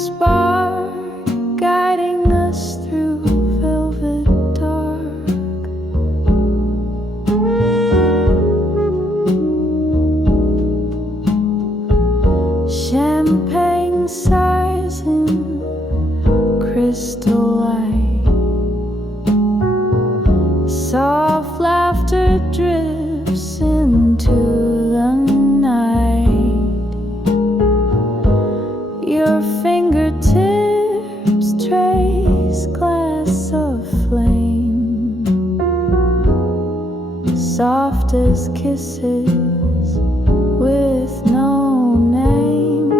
spark guiding us through velvet dark. Champagne sighs in crystal light. Soft laughter drifts into the night. Your fingertips trace glass of flame, soft as kisses with no name.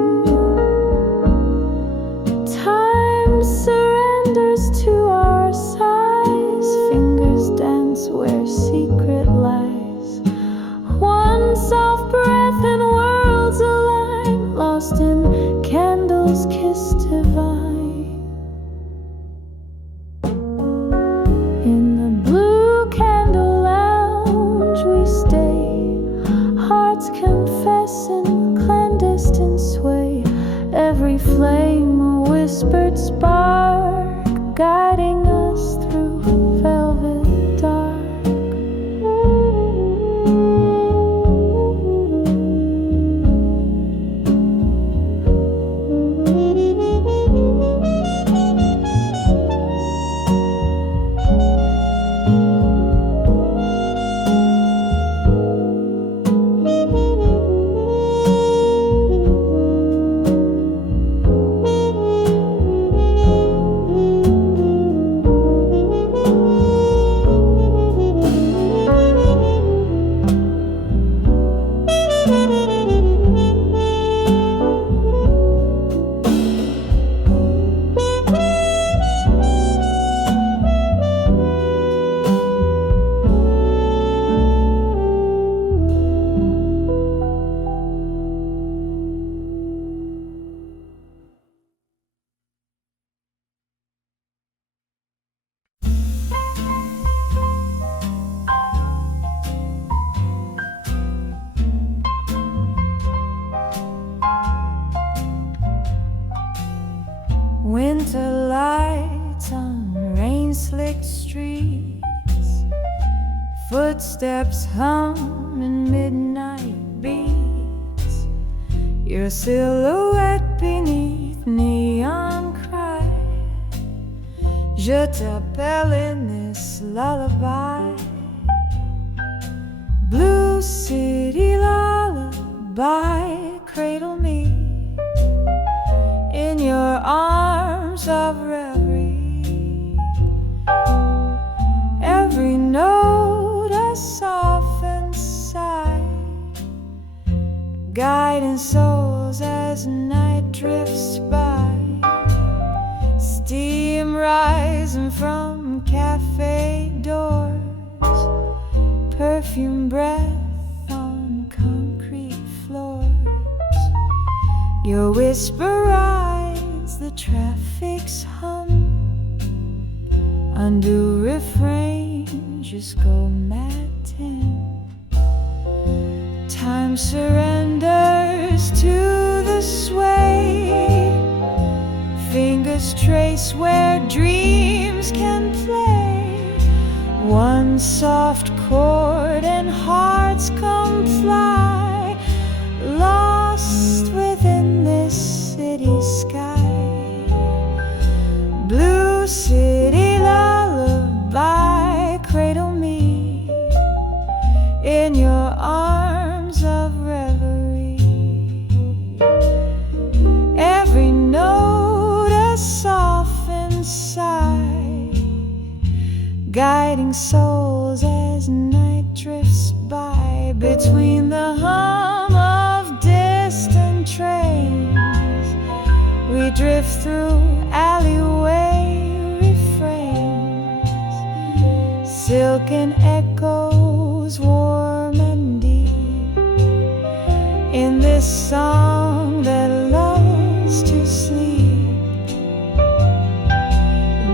Time surrenders to our sighs, fingers dance where secret lies. One soft breath and worlds align, lost in candles kiss divine. In the blue candle lounge we stay, hearts confess in clandestine sway. Every flame a whispered spark guiding us through velvet dark. Winter lights on rain-slicked streets, footsteps hum in midnight beats. Your silhouette beneath neon cry. Je t'appelle in this lullaby. Blue city lullaby, cradle me in your arms of reverie. Every note a softened sigh, guiding souls as night drifts by. Steam rising from cafe doors, perfume breath on concrete floors. Your whisper rides the traffic's hum. Undo refrain, just go mad 10. Time surrenders to the sway. Fingers trace where dreams can play. One soft chord and hearts comply, lost within this city sky. Blue city lullaby, cradle me in your arms of reverie. Every note a softened sigh, guiding souls as night drifts by. Between the hum of distant trains, we drift through alleyway refrains. Silken echoes warm and deep in this song that loves to sleep.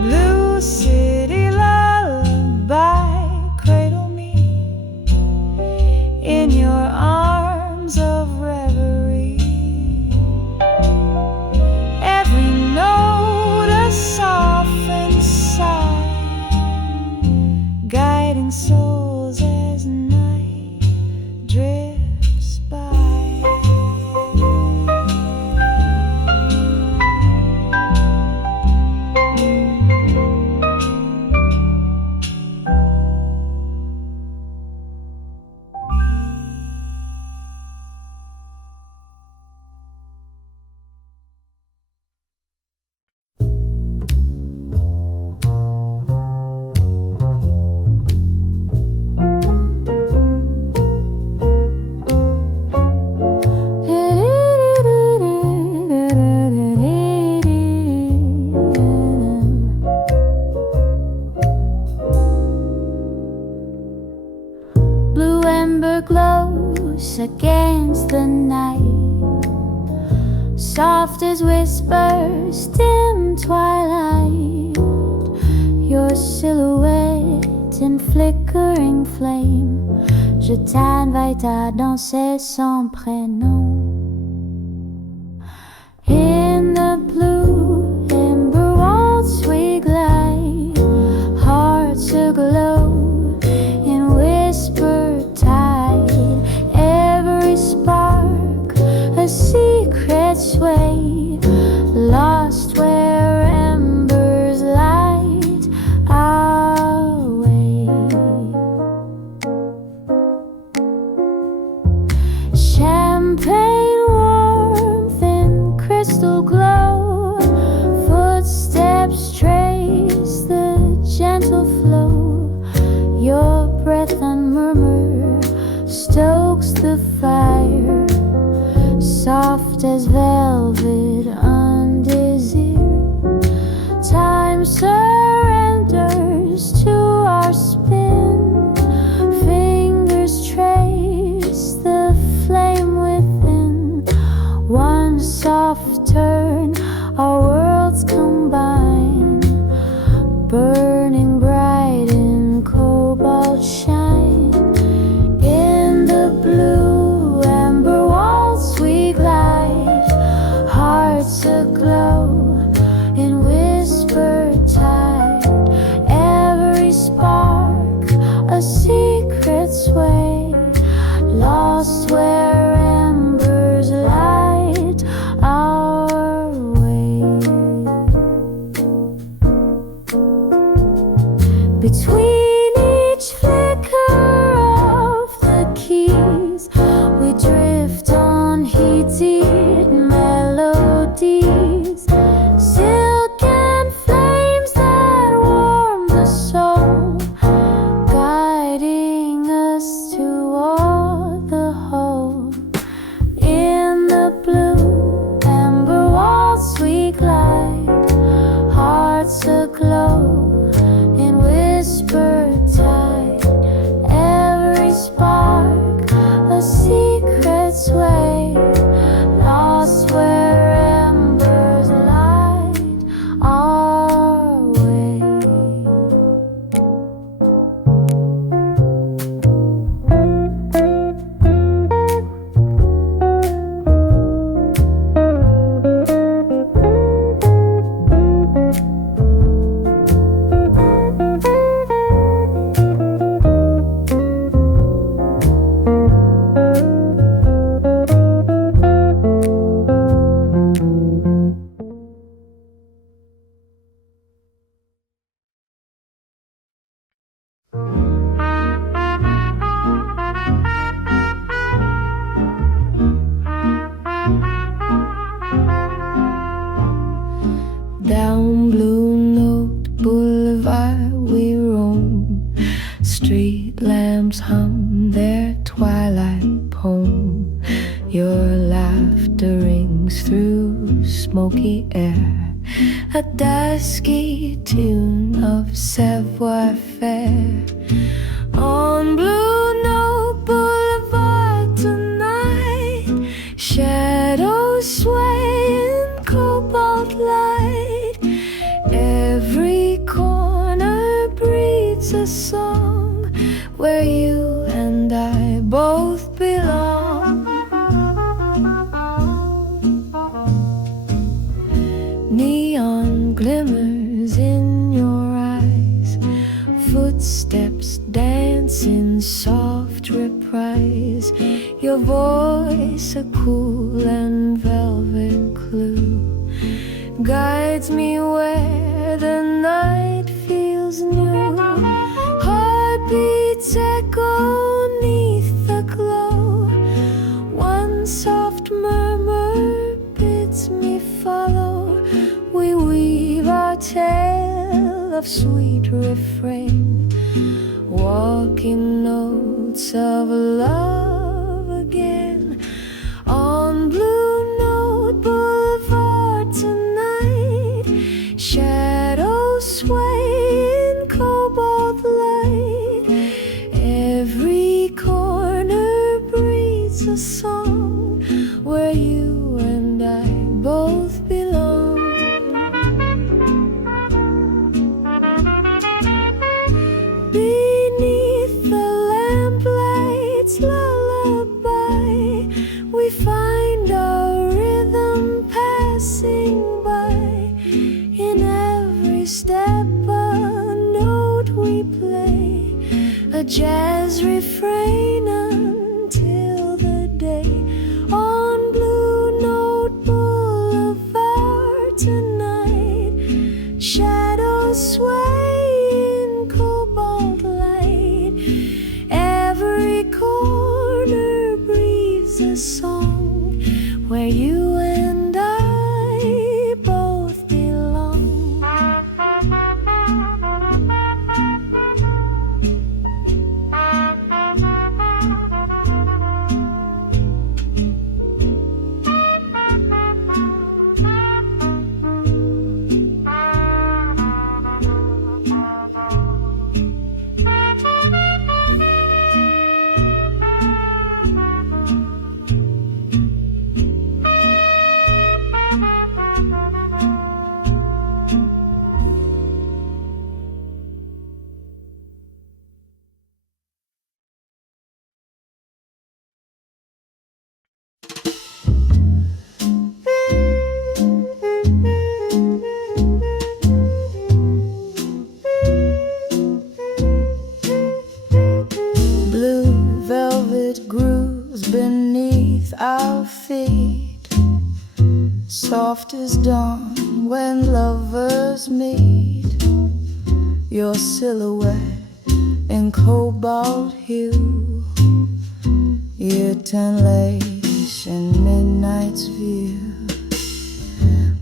Blue city lullaby, cradle me in your arms of reverie. Every je t'invite à danser sans prénom. In the blue Ember Waltz we glide, hearts aglow in whisper tide. Every spark a secret sway, lost where embers light our way. Champagne warmth in crystal glow, footsteps trace the gentle flow. Your breath and murmur stokes the fire, soft as velvet undesired. Time surrenders to our spin, fingers trace the flame within. One soft turn, our worlds combine, burning bright in cobalt shine. In the blue Ember Waltz we glide, hearts aglow in whisper tide. Every spark a secret sway, lost where embers light our way. Between each flicker of the keys, we drift on heated melodies, silken flames that warm the soul, guiding us toward the whole. In the blue Ember Waltz we glide, hearts aglow in whisper tide. Every spark a secret sway, lost where embers light our way. Down Blue Note Boulevard we roam, street lamps hum their twilight poem. Your laughter rings through smoky air, a dusky tune of savoir-faire. On Blue Note Boulevard tonight, shadows sway in cobalt light. Every corner breathes a song where you and I both belong. Neon glimmers in your eyes, footsteps dance in soft reprise. Your voice a cool and velvet clue, guides me where the night feels new. Heartbeats echo neath the glow, one soft murmur bids me follow. We weave our tale of sweet refrain, walking notes of love again. On Blue Note Boulevard tonight, shadows sway in cobalt light. Every corner breathes a song where you and I both belong. Beneath the lamplight step, a note we play, a jazz refrain until the day. On Blue Note Boulevard tonight, shadows sway in cobalt light. Every corner breathes a song where you and I both belong. Blue velvet grooves beneath our feet, soft as dawn when lovers meet. Your silhouette in cobalt hue, your tan lace in midnight's view.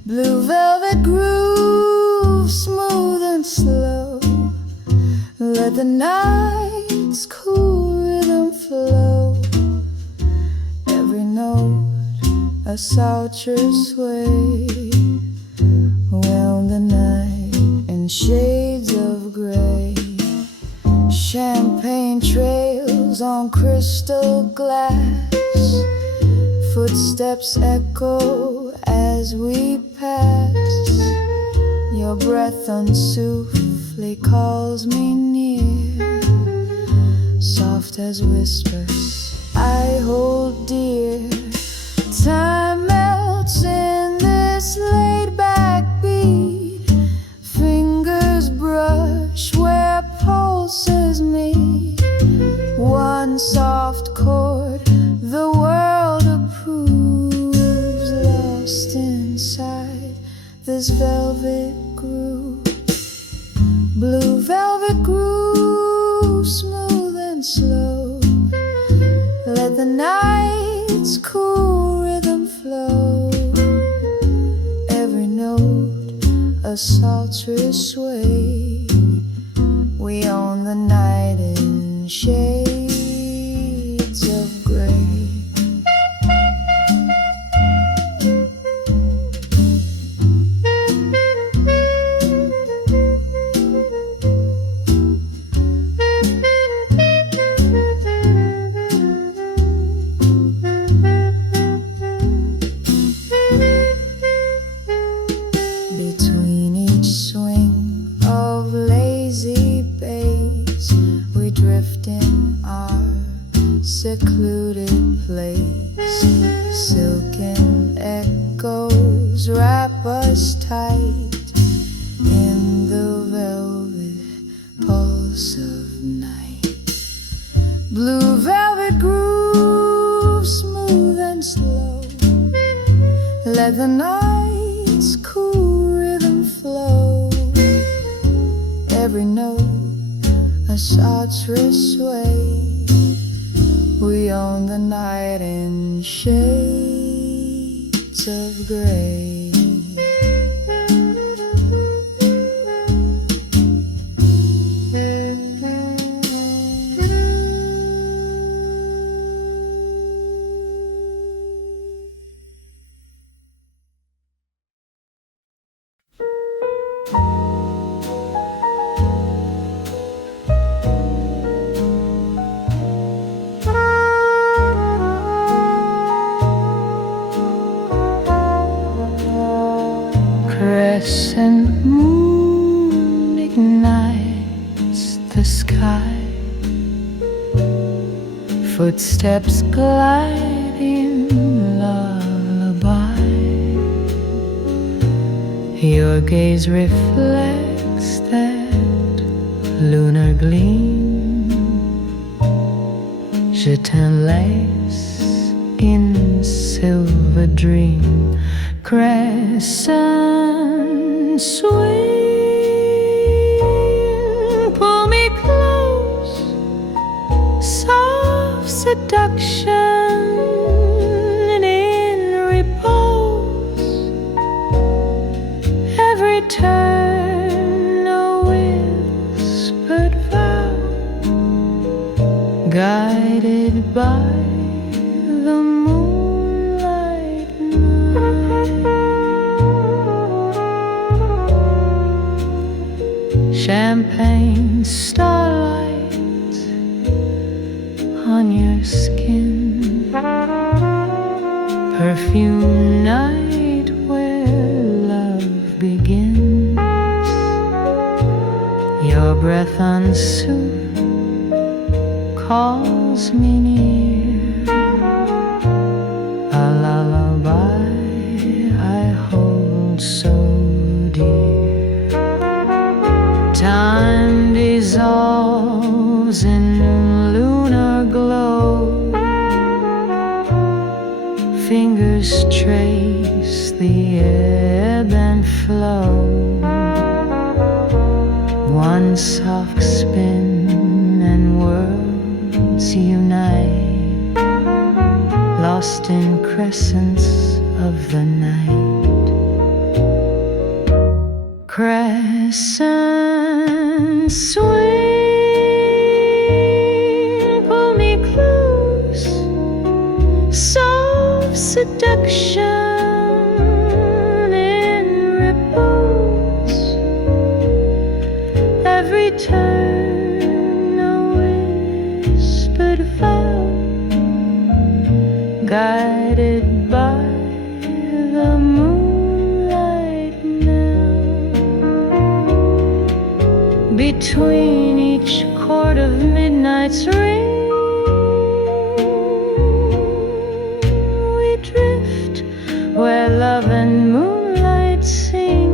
Blue velvet groove, smooth and slow, let the night's cool rhythm flow. Every note a sultry sway, around the night in shades of gray. Champagne trails on crystal glass, footsteps echo as we pass. Your breath unsoothly calls me near, soft as whispers I hold dear. Time melts in this laid-back beat, fingers brush where pulses meet. One soft chord the world approves, lost inside this velvet groove. Blue velvet groove, smooth and slow, let the night's cool rhythm flow. Every note a sultry sway, we own the night in shades of gray. Between each swing of lazy bass, we drift in our secluded place. Silken echoes wrap us tight in the velvet pulse of night. Blue velvet groove, smooth and slow, let the night's cool rhythm flow. Every note a sultry sway, we own the night in shades of gray. Crescent moon ignites the sky, footsteps glide in lullaby. Your gaze reflects lights that lunar gleam, je t'enlace in silver dream. Crescent swing, pull me close, soft seduction in repose. Every turn a whispered vow, guided by the moonlight night. Champagne starlight on your skin, perfume night where love begins. Your breath on soup calls me near, a lullaby I hold so dear. Time dissolves in lunar glow, fingers trace the ebb and flow. One soft spin and worlds unite, lost in crescents of the night. Crescent swing, pull me close, soft seduction in repose. Every turn a whispered vow, guided by the moonlight now. Between each chord of midnight's ring, we drift where love and moonlight sing.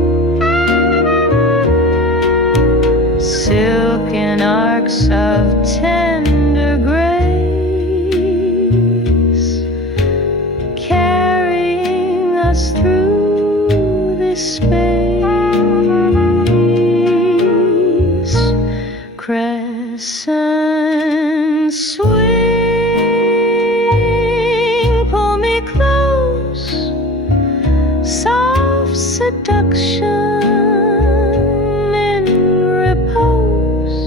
Silken arcs of tender grace, carrying us through this space. Crescent swing, pull me close, soft seduction in repose.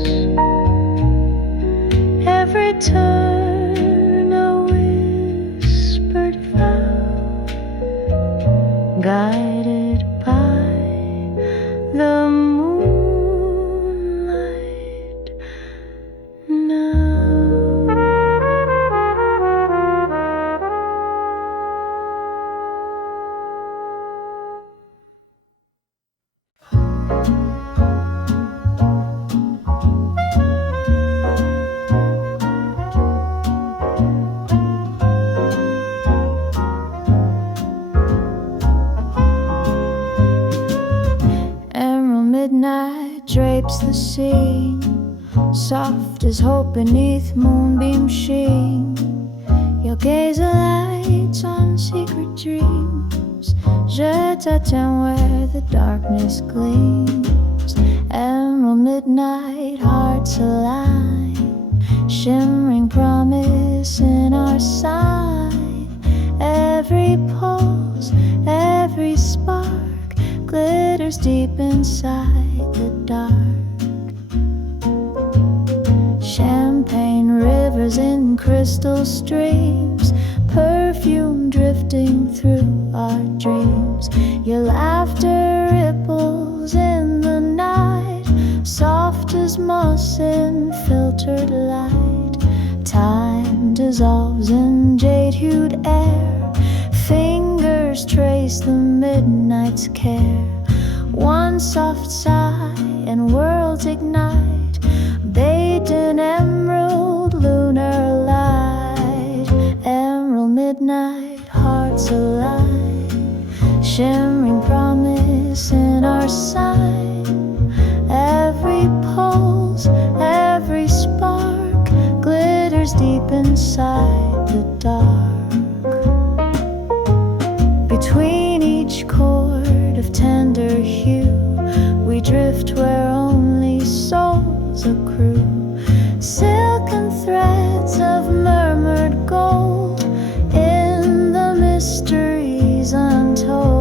Every turn a whispered vow, guided by the moonlight now. Emerald midnight drapes the scene, soft as hope beneath moonbeam sheen. Your gaze alights on secret dreams, je t'attends where the darkness gleams. Emerald midnight, hearts align, shimmering promise in our sign. Every pulse, every spark glitters deep inside the dark. Champagne rivers in crystal streams, perfume drifting through our dreams. Your laughter ripples in the night, soft as moss in filtered light. Time dissolves in jade-hued air, fingers trace the midnight's care. One soft sigh and worlds ignite, bathed in emerald lunar light. Emerald midnight, hearts alive, shimmering promise in our sign. inside the dark. Between each chord of tender hue, we drift where only souls accrue. Silken threads of murmured gold in the mysteries untold.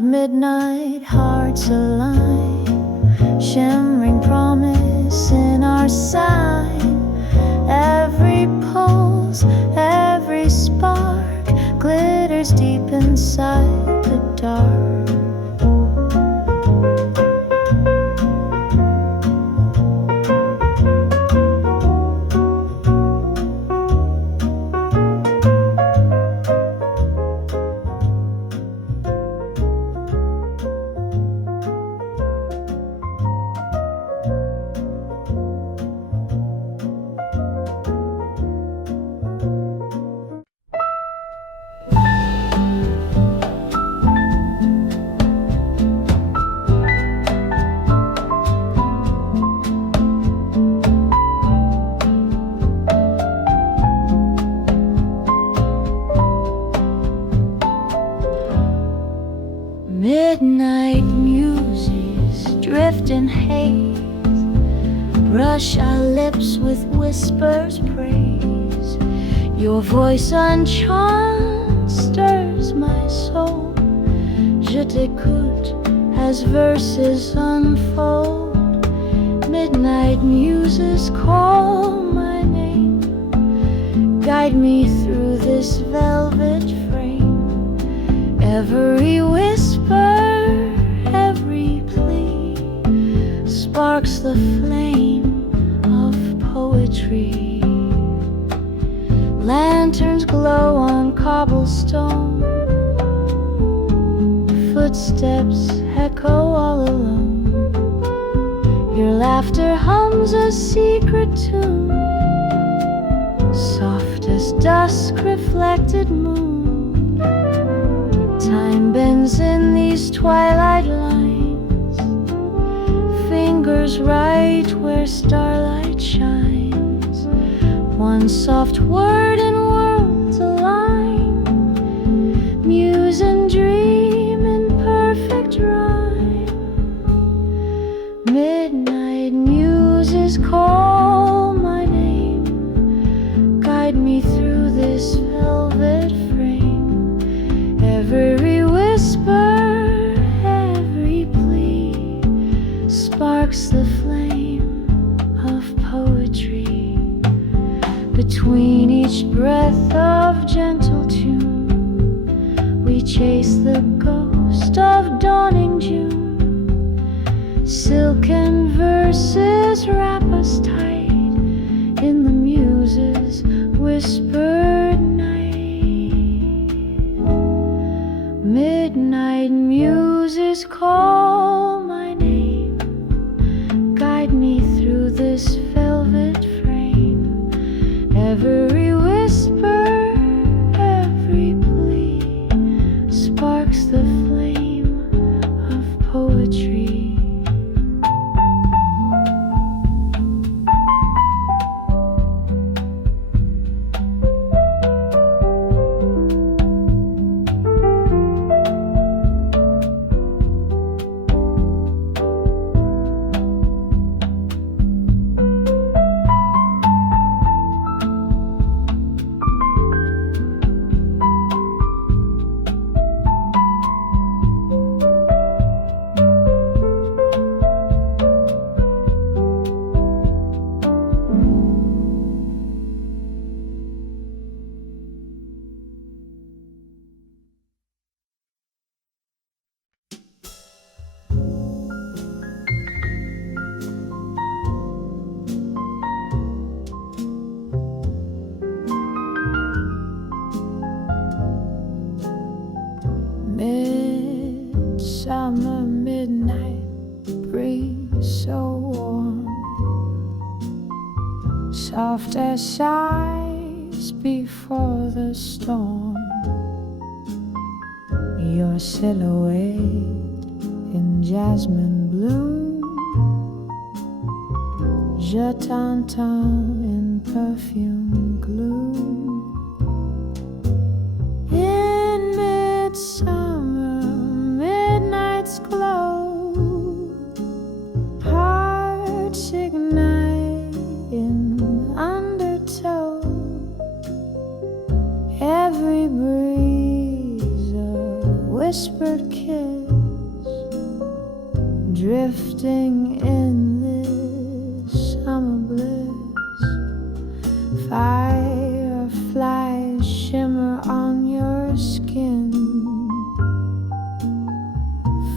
Midnight hearts align, shimmering promise in our sign. Every pulse, every spark glitters deep inside the dark. Midnight muses drift in haze, brush our lips with whispers praise. Your voice uncharmed stirs my soul. Je t'écoute as verses unfold. Midnight muses call my name, guide me through this velvet frame. Every whisper, every plea sparks the flame of poetry. Lanterns glow on cobblestone, footsteps echo all alone. Your laughter hums a secret tune, soft as dusk reflected moon. Time bends in these twilight lines, fingers right where starlight shines. One soft word and worlds align, muse and dream in perfect rhyme. Midnight muses call my name, guide me through this velvet frame. Every whisper, every plea sparks the flame of poetry. Between each breath of gentle tune, we chase the ghost of dawning June. Silken verses wrap us tight in the muses' whispered night. Midnight muses call my name, guide me through this velvet frame. Every whisper, every plea sparks the flame of poetry. Midsummer midnight breeze so warm, soft as sighs before the storm. Your silhouette in jasmine bloom, je t'entends in perfume gloom. In midsummer midnight's glow, hearts ignite in undertow. Every breeze a whispered kiss, drifting in this summer bliss. Fireflies shimmer on your skin,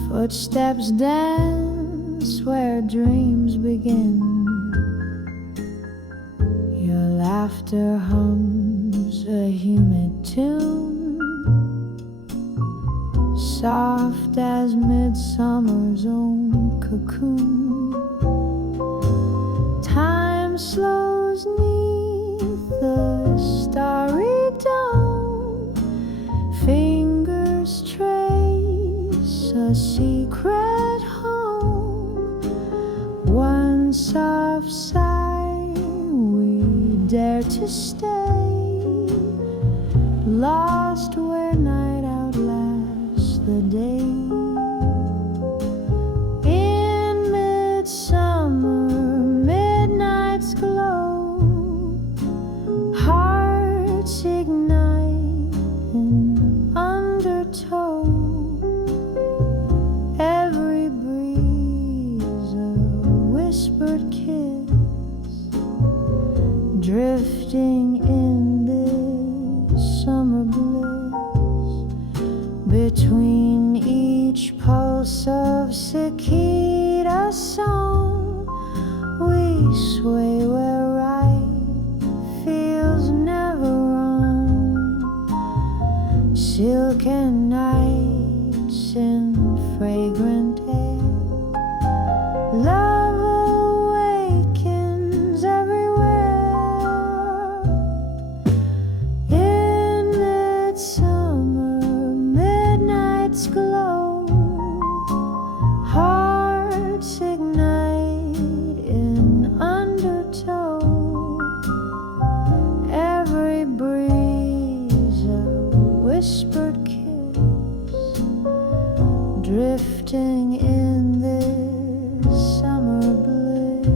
footsteps dance where dreams begin. Your laughter hums a humid tune, soft as midsummer's own cocoon. Time slows 'neath the starry dome, fingers trace a secret home. One soft sigh, we dare to stay, lost where night outlasts the day. In midsummer midnight's glow, hearts ignite in undertow. Every breeze a whispered kiss, drifting in this summer bliss. Between each pulse of cicada song, we sway where right feels never wrong. Silken nights in fragrant air, love awakens everywhere. In midsummer midnight's glow, hearts ignite in undertow. Every breeze a whispered kiss, drifting in this summer bliss.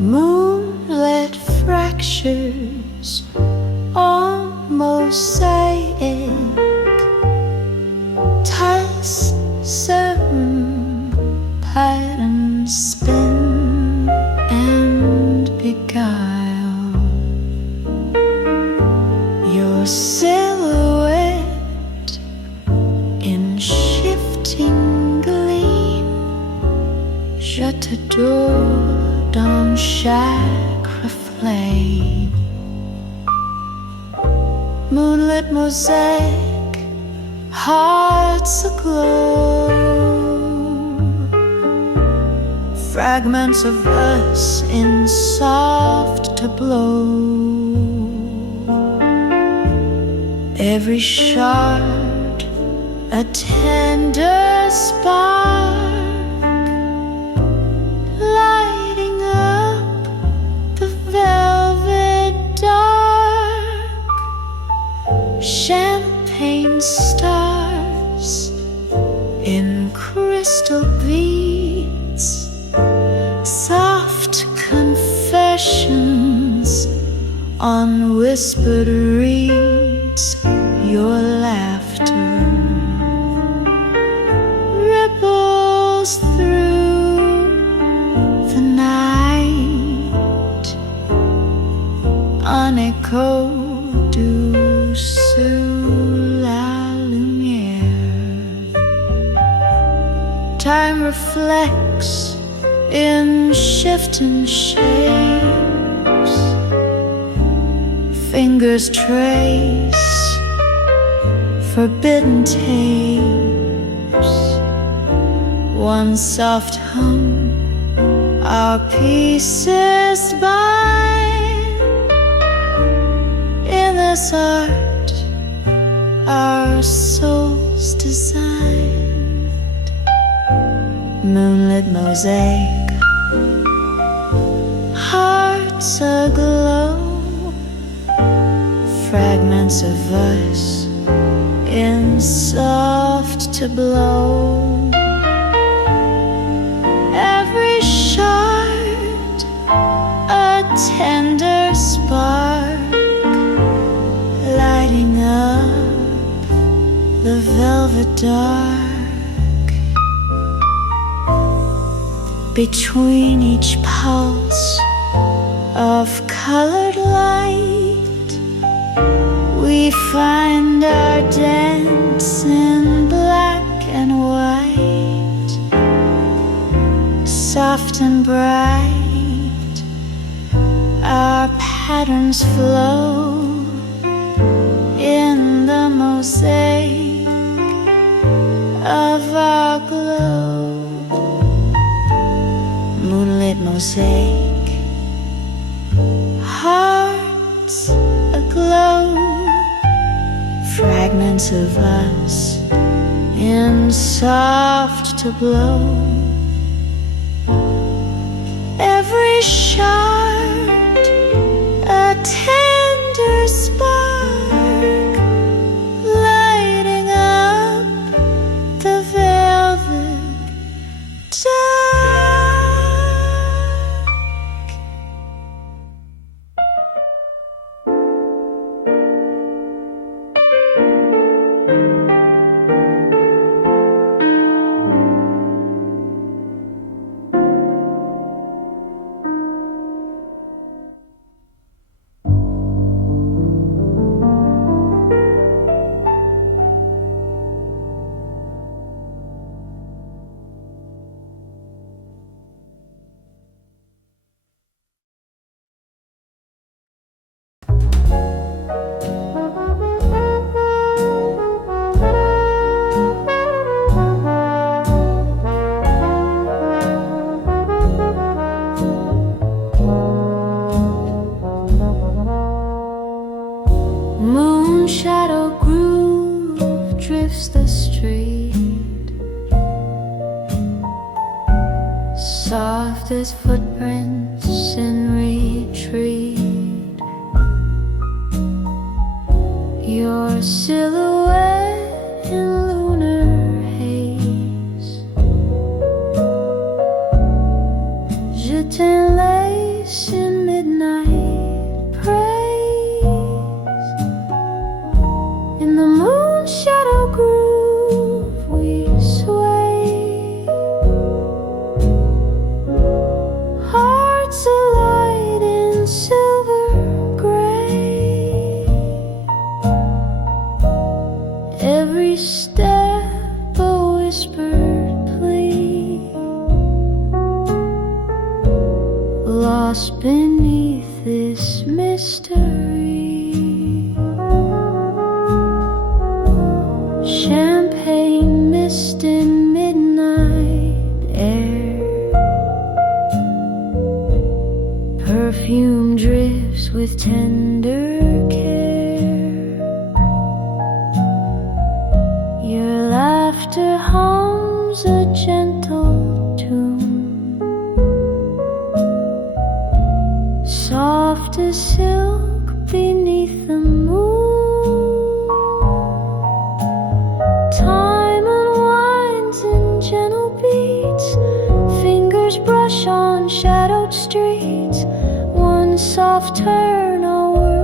Moonlit fractures, almost mosaic, certain patterns spin and beguile. Your silhouette in shifting gleam, je t'adore dans chaque reflet. Moonlit mosaic, hearts aglow, fragments of us in soft tableau. Every shard a tender spark, lighting up the velvet dark. Champagne stars in crystal beads, soft confessions on whispered reeds, your laughter ripples through the night, unechoed sous la lumière. Time reflects in shifting shapes, fingers trace forbidden tapes. One soft hum, our pieces bind. In this art, our souls designed. Moonlit mosaic, hearts aglow, fragments of us in soft to blow. Every shard a tender spark, lighting up the velvet dark. Between each pulse of colored light, we find our dance in black and white, soft and bright. Our patterns flow in the mosaic of our glow. Moonlit mosaic, hearts aglow, fragments of us in soft to blow. Every shard a tender spark, lighting up the velvet dark. Moon shadow groove drifts the street, soft as footprints in retreat. Your silhouette in lunar haze, je t'enlace in midnight praise. In the moon shadow groove we sway, hearts alight in silver gray. Every step a whispered plea, lost beneath this mystery. Champagne mist in midnight air, perfume drifts with tender care. Your laughter hums a gentle tune, soft as silk beneath the moon. Time unwinds in gentle beats, fingers brush on shadowed streets. One soft turn, our world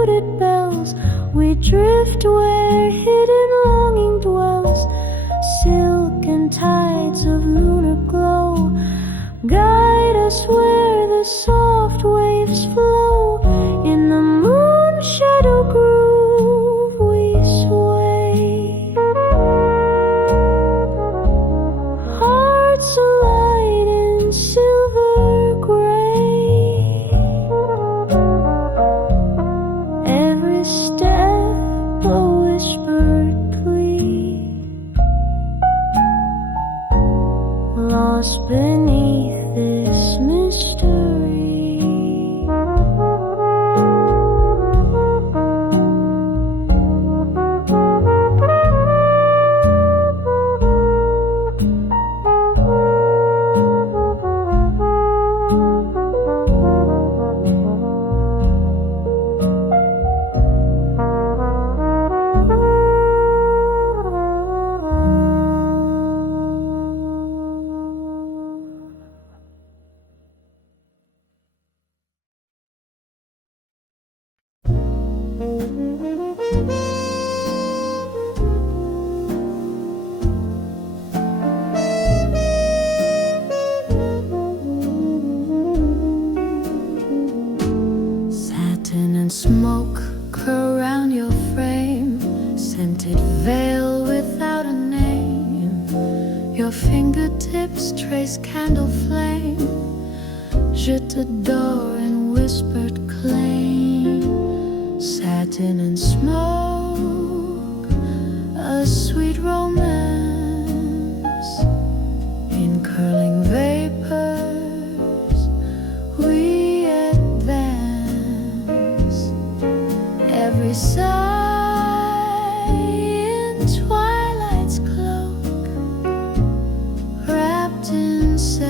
fluted bells. We drift where hidden longing dwells. Silken tides of lunar glow guide us where the soft waves flow. In the moon shadow groove we sway. Hearts alight in silver gray. Every step a whispered plea, lost beneath this mystery. Satin and smoke around your frame, scented veil without a name. Your fingertips trace candle flame. Je t'adore in whispered claim. Satin and smoke, a sweet romance. In curling vapors we advance. Every sigh in twilight's cloak, wrapped in satin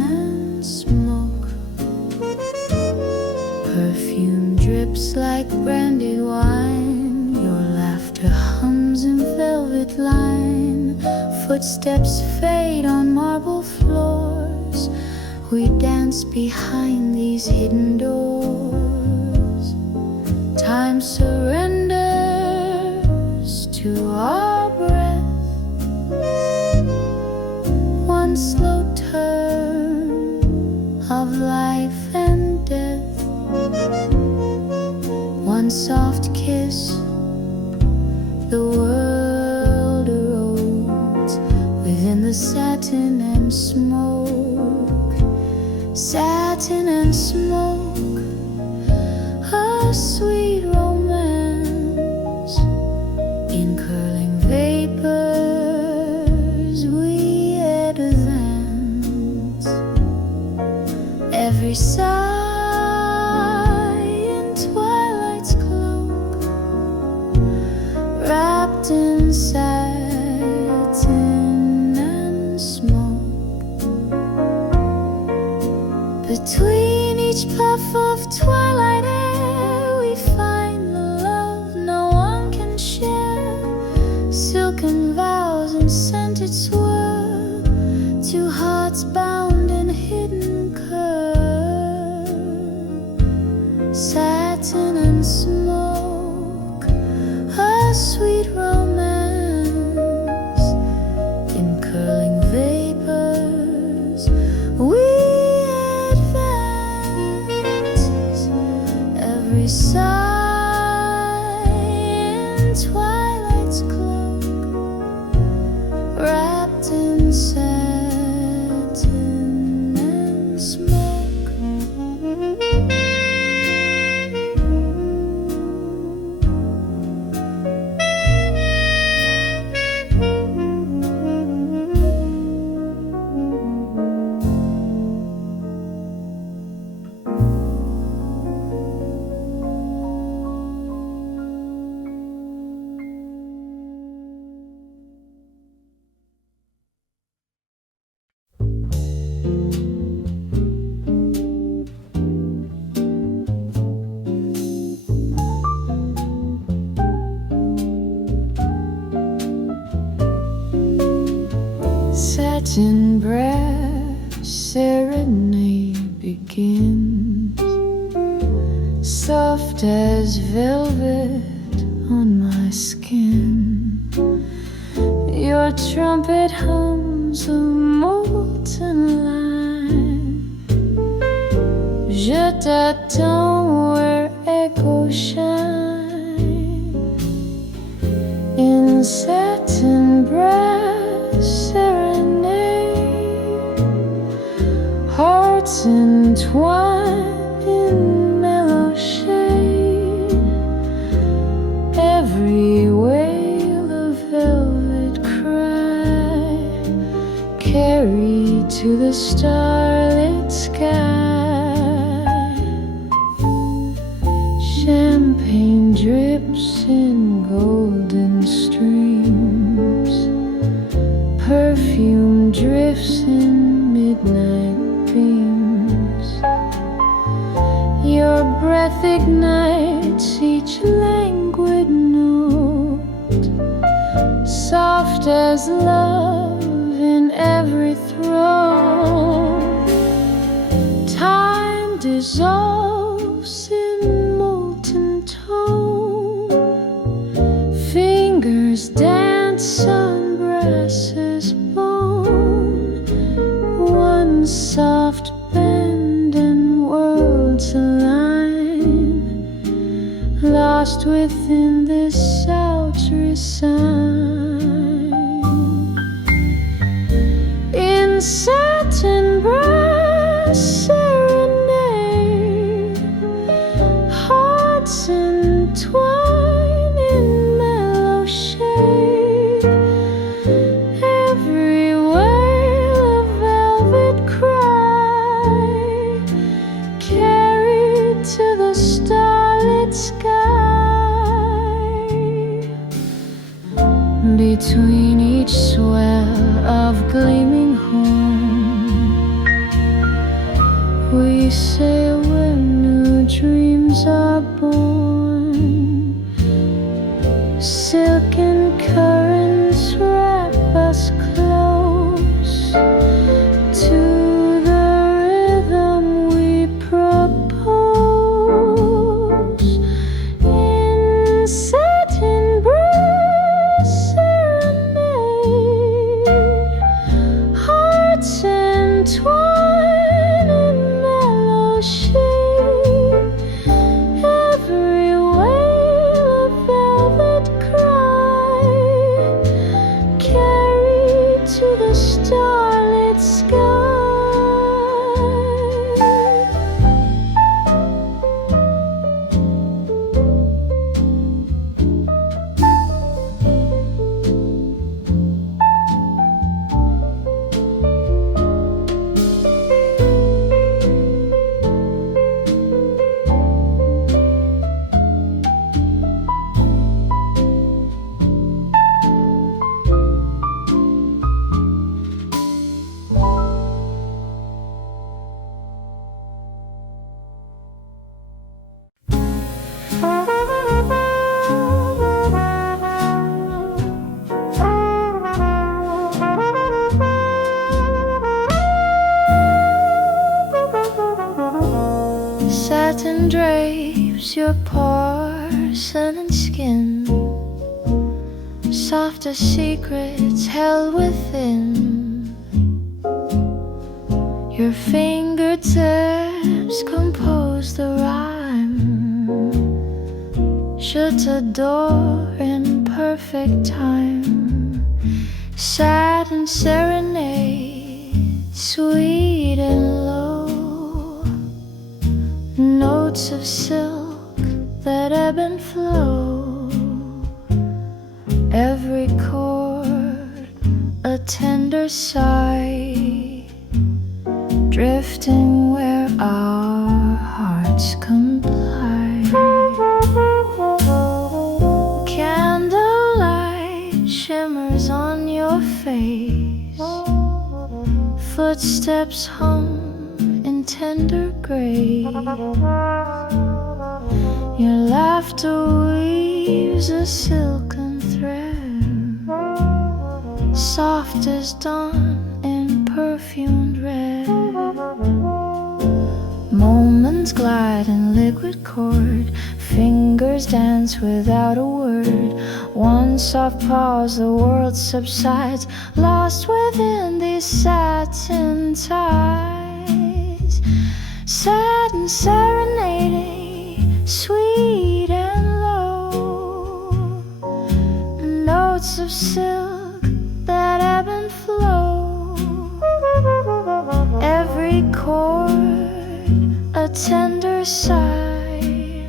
and smoke. Perfume drips like brandy wine. Your laughter hums in velvet line. Footsteps fade on marble floors. We dance behind these hidden doors. Time surrenders to our breath. One slow turn of life and death. One soft kiss, the world erodes within the satin and smoke. Satin and smoke, a sweet romance. In curling vapors we advance. Every sigh in twilight's cloak, wrapped in satin and smoke. Between each puff of twilight air we find the love no one can share. Silken vows and scented swirl, two hearts bound in hidden curve. Satin and smoke, a sweet romance. In curling vapors we advance. Every sigh in twilight's cloak, wrapped in satin and smoke. Satin breath serenade begins. soft as velvet on my skin. Your trumpet hums a molten line. Je t'attends where echoes shine. In satin brass serenade, hearts entwined in mellow shade. Every wail of velvet cry carried to the starlit sky. Champagne drips in golden streams. Perfume drifts in midnight beams. Your breath ignites each languid note, soft as love in every throat. Time dissolves in molten tone. Fingers dance on brasses bone. One soft bend and worlds align, lost within this sultry sign. In satin brass serenade, hearts entwine in mellow shade. Every wail of velvet cry carried to the starlit sky. Between each swell of gleaming horn, we sail where new dreams are born. Silken currents wrap us close to the rhythm we propose. In satin brass serenade, hearts entwine in mellow shade. Every wail of velvet cry carried to the starlit sky. Satin drapes your porcelain skin, soft as secrets held within. Your fingertips compose the rhyme. Je t'adore in perfect time. Satin serenade, sweet and low. Notes of silk that ebb and flow. Every chord a tender sigh, drifting where our hearts comply. Candlelight shimmers on your face. Footsteps hum in tender grace. Your laughter weaves a silken thread, soft as dawn in perfumed red. Moments glide in liquid sacred chord. Fingers dance without a word. One soft pause, the world subsides, lost within these satin ties. Satin serenading, sweet and low. Notes of silk that ebb and flow. Every chord a tender sigh,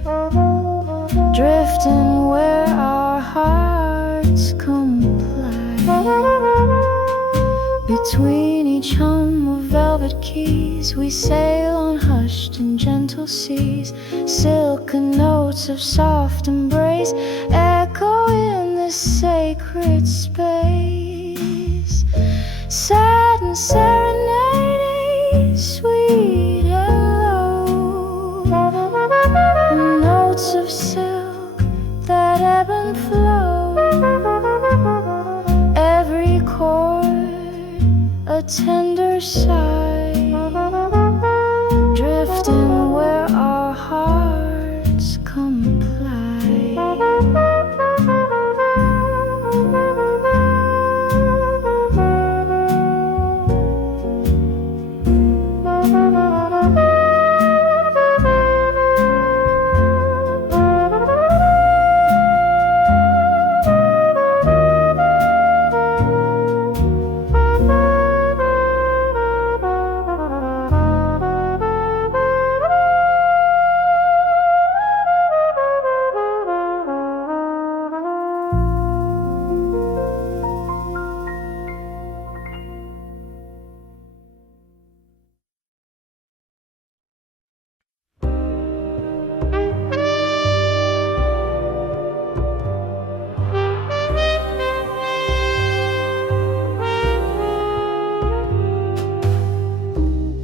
drifting where our hearts comply. Between each hum of velvet keys, we sail on hushed and gentle seas. Silken notes of soft embrace echo in this sacred space. Satin serenade, sweet and low. Notes of silk that ebb and flow. Every chord a tender sigh, drifting where our hearts comply.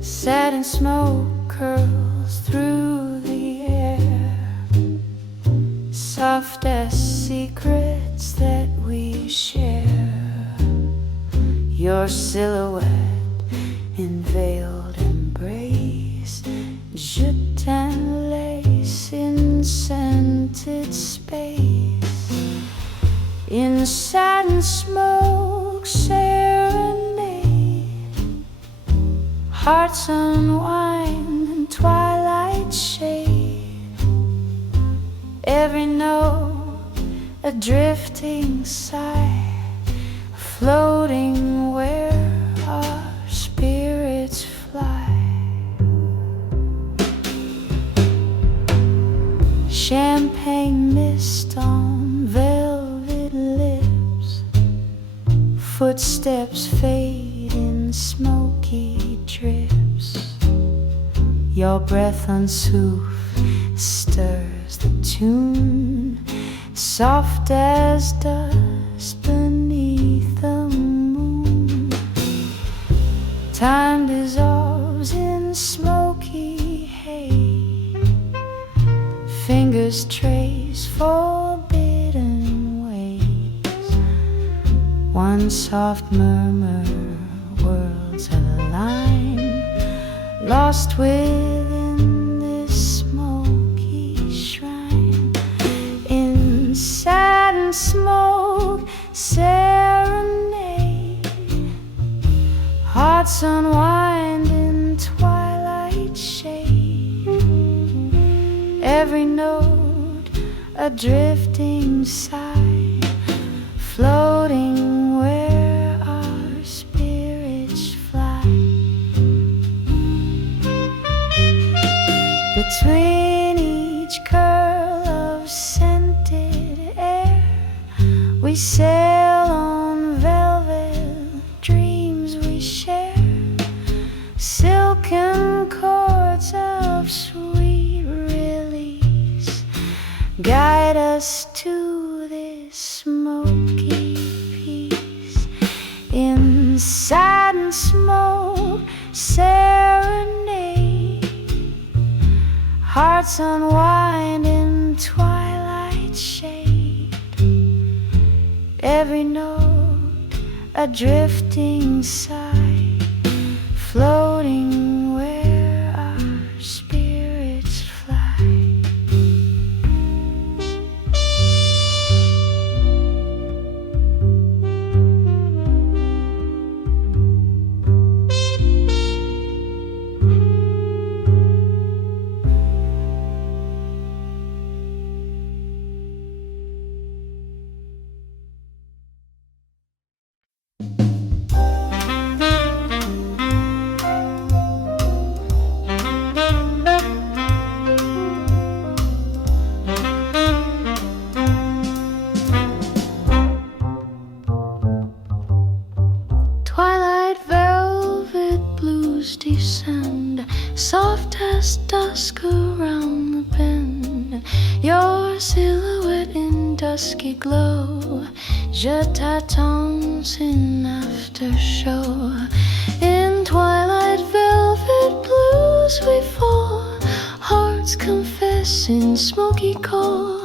Satin smoke curls through the air, soft as secrets that we share. Your silhouette in veiled embrace, jute and lace in scented space. In satin smoke serenade, hearts unwind in twilight shade. Every note a drifting sigh, floating where our spirits fly. Champagne mist on velvet lips, footsteps fade in smoky drips. Your breath unsoothed stirs the tune, soft as dust beneath the moon. Time dissolves in smoky haze, fingers trace forbidden ways. One soft murmur, worlds align, lost within this smoky shrine. In satin smoke serenade, hearts unwind in twilight shade. Every note a drifting sigh, floating where our spirits fly. Between each curl of scented air, we sail on velvet dreams we share. Silken chords of sweet release guide us to this smoky peace. In satin smoke serenade, hearts unwind in twilight shade. Every note a drifting sigh, floating where our spirits fly. dusky glow. Je t'attends in after show. In twilight velvet blues we fall, hearts confess in smoky call.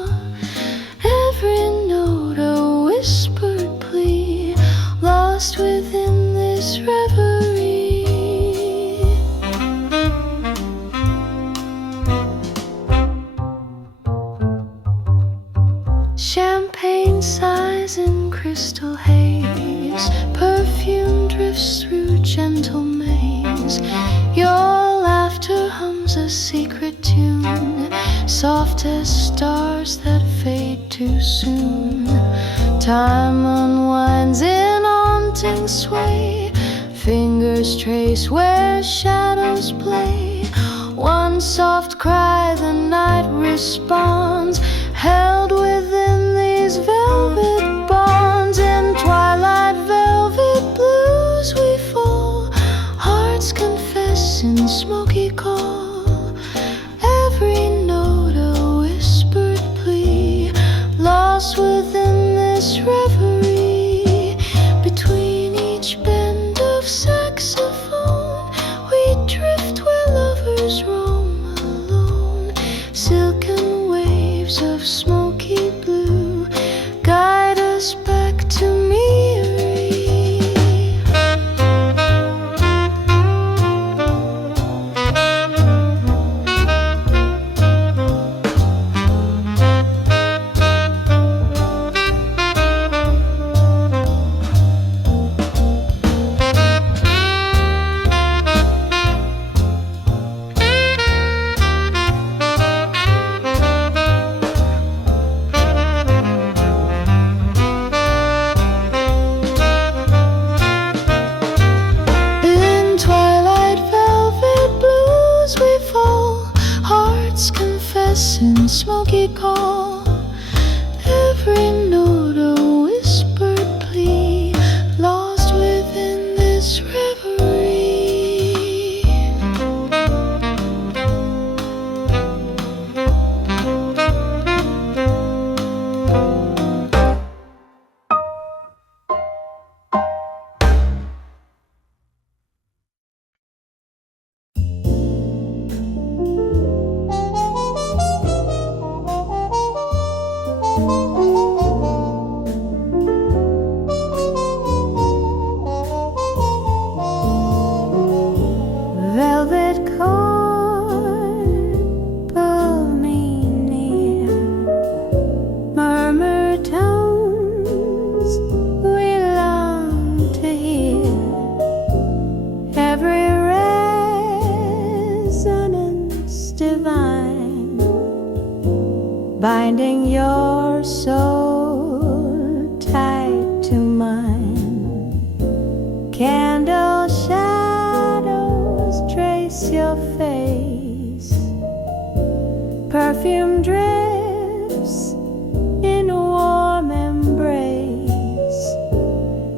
Every note a whispered plea, lost within this reverie. Champagne sighs in crystal haze, perfume drifts through gentle maze. Your laughter hums a secret tune, soft as stars that fade too soon. Time unwinds in haunting sway, fingers trace where shadows play. One soft cry the night responds, held within these velvet bonds. In twilight velvet blues we fall, hearts confess in smoky call. Every note a whispered plea, lost within this reverie. Between each bend of saxophone we drift where lovers roam alone. Silken waves of smoky blue guide us back to Miri. In smoky call, every note a whispered plea, lost within this reverie. Binding your soul tight to mine. Candle shadows trace your face. Perfume drifts in warm embrace.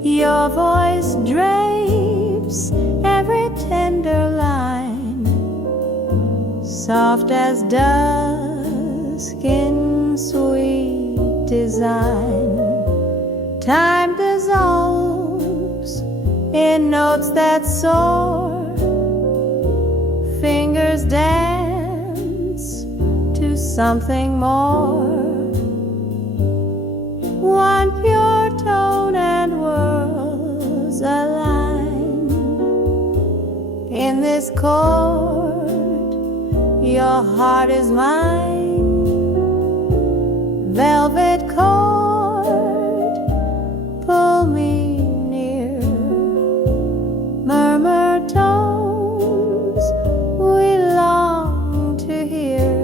Your voice drapes every tender line, soft as dusk in sweet design. Time dissolves in notes that soar. Fingers dance to something more. One pure tone and worlds align. In this chord, your heart is mine. Velvet cord, pull me near. Murmur tones we long to hear.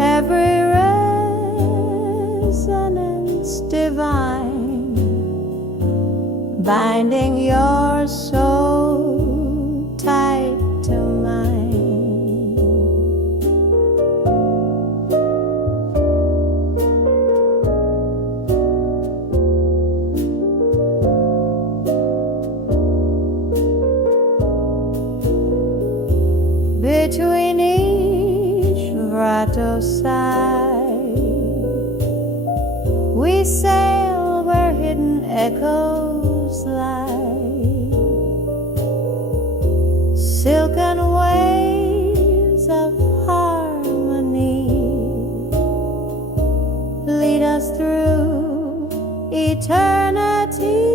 Every resonance divine, binding your soul tight to mine. Between each vibrato sigh, we sail where hidden echoes lie, silken waves of harmony lead us through eternity.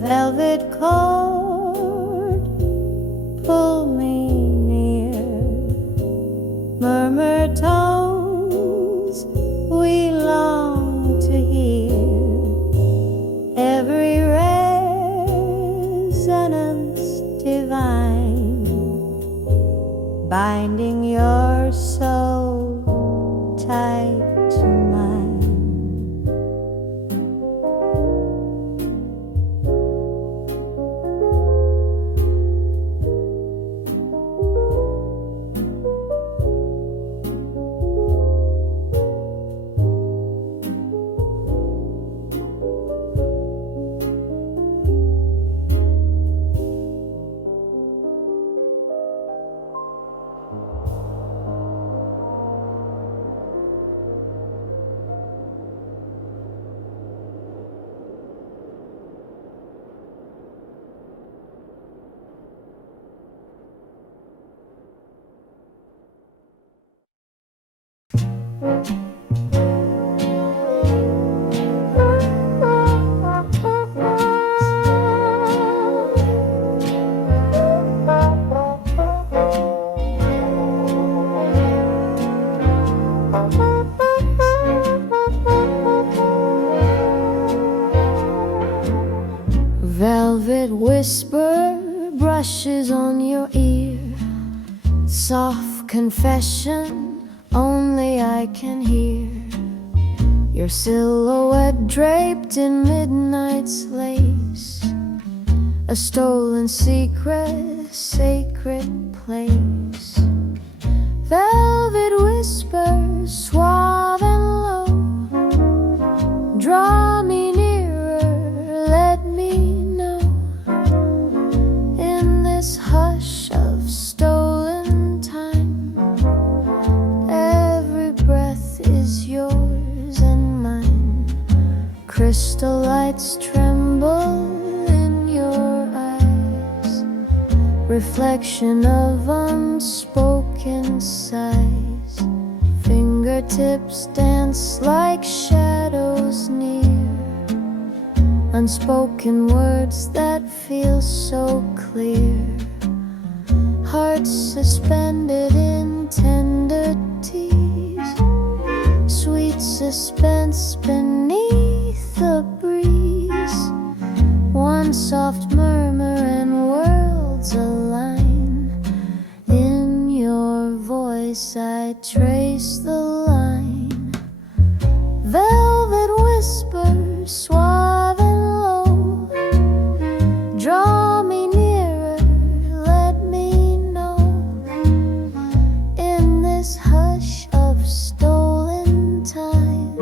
Velvet cord, pull me near, murmur tones we long to hear, every resonance divine, binding your soul tight to mine. Velvet whisper brushes on your ear, soft confession only I can hear, your silhouette draped in midnight's lace, a stolen secret, sacred place. Velvet whispers, suave and low, draw me nearer, let me know, in this hush of stolen time, every breath is yours and mine. Crystal lights tremble in your eyes, reflection of unspoken sighs, fingertips dance like shadows near, unspoken words that feel so clear, hearts suspended in tender tease, sweet suspense beneath the breeze, one soft murmur and worlds align, in your voice I trace the line. Velvet whispers, suave and low, draw me nearer, let me know, in this hush of stolen time,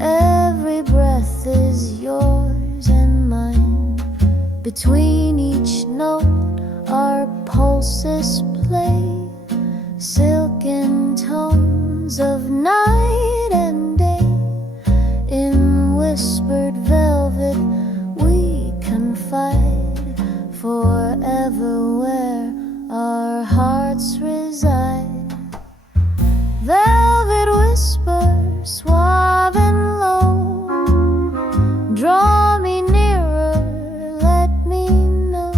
every breath is yours and mine. Between each note our pulses play, silken tones of night and day, in whispered velvet we confide, forever where our hearts reside. Velvet whispers, suave and low, draw me nearer, let me know,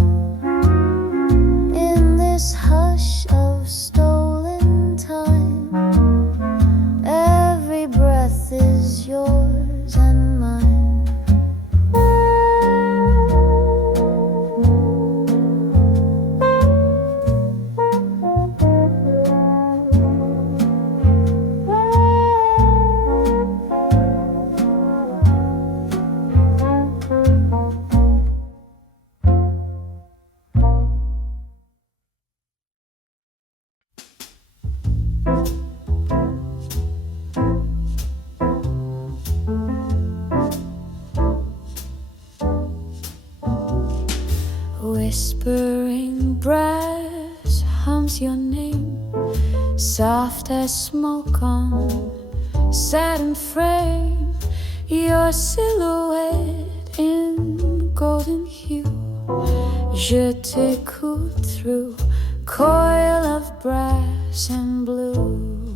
in this hush of stolen time, every breath is yours and mine. Whispering brass hums your name, soft as smoke on satin frame, your silhouette in golden hue. Je t'écoute through coil of brass and blue.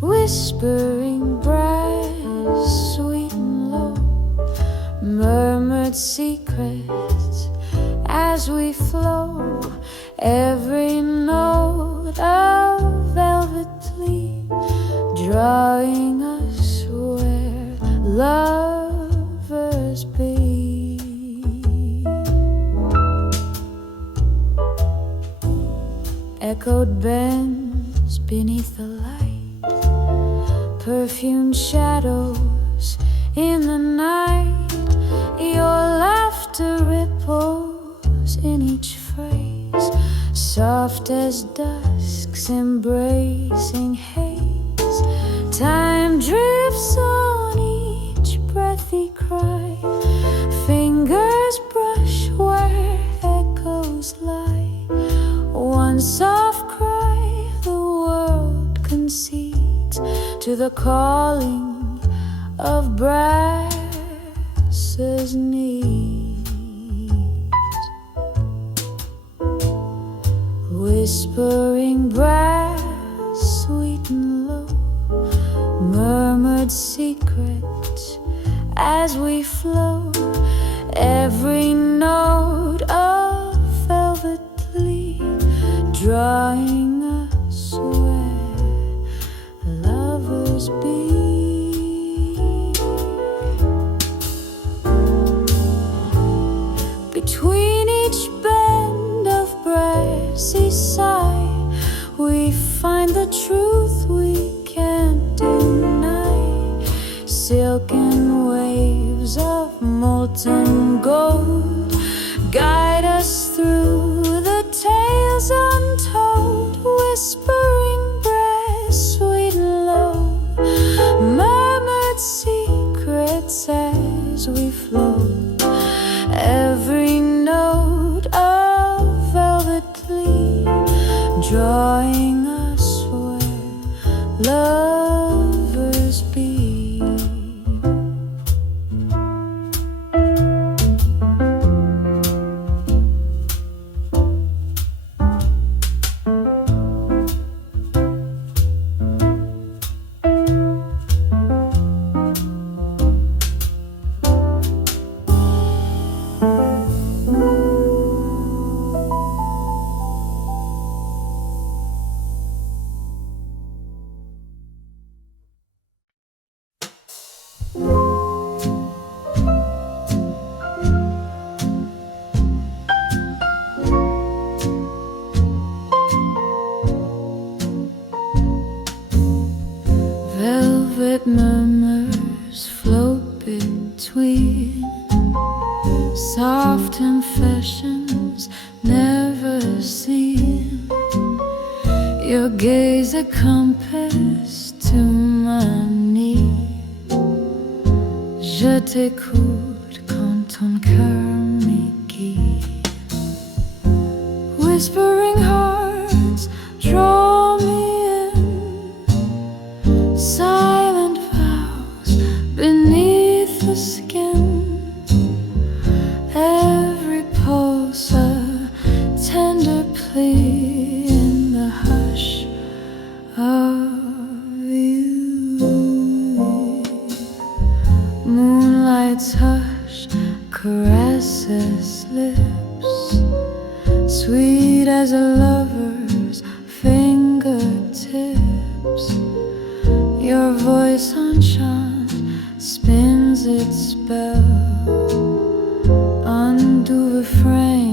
Whispering brass, sweet and low, murmured secrets as we flow. Every note of velvet plea, drawing us where lovers be. Echoed bends beneath the light, perfumed shadows in the night. Your laughter ripples in each phrase, soft as dusk's embracing haze. Time drifts on each breathy cry, fingers brush where echoes lie. One soft cry the world concedes to the calling of brass's needs. Whispering brass, sweet and low, murmured secrets as we flow. Every note of velvet plea, drawing us where lovers be. Between each bend of brassy sigh, we find the truth we can't deny. Silken waves of molten gold guide us through the tales untold. Whispering brass, sweet and low, murmured secrets as we float. Every note of velvet plea, drawing us where lovers be. Velvet murmurs float between soft confessions never seen. Your gaze a compass to my knee. Je t'écoute quand ton cœur me guide. Whispering hearts draw me in, silent vows beneath the skin. Every pulse a tender plea in the hush of you. Moonlight's hush caresses lips, sweet as a lover's fingertips. Your voice enchant spins its spell, undo refrain.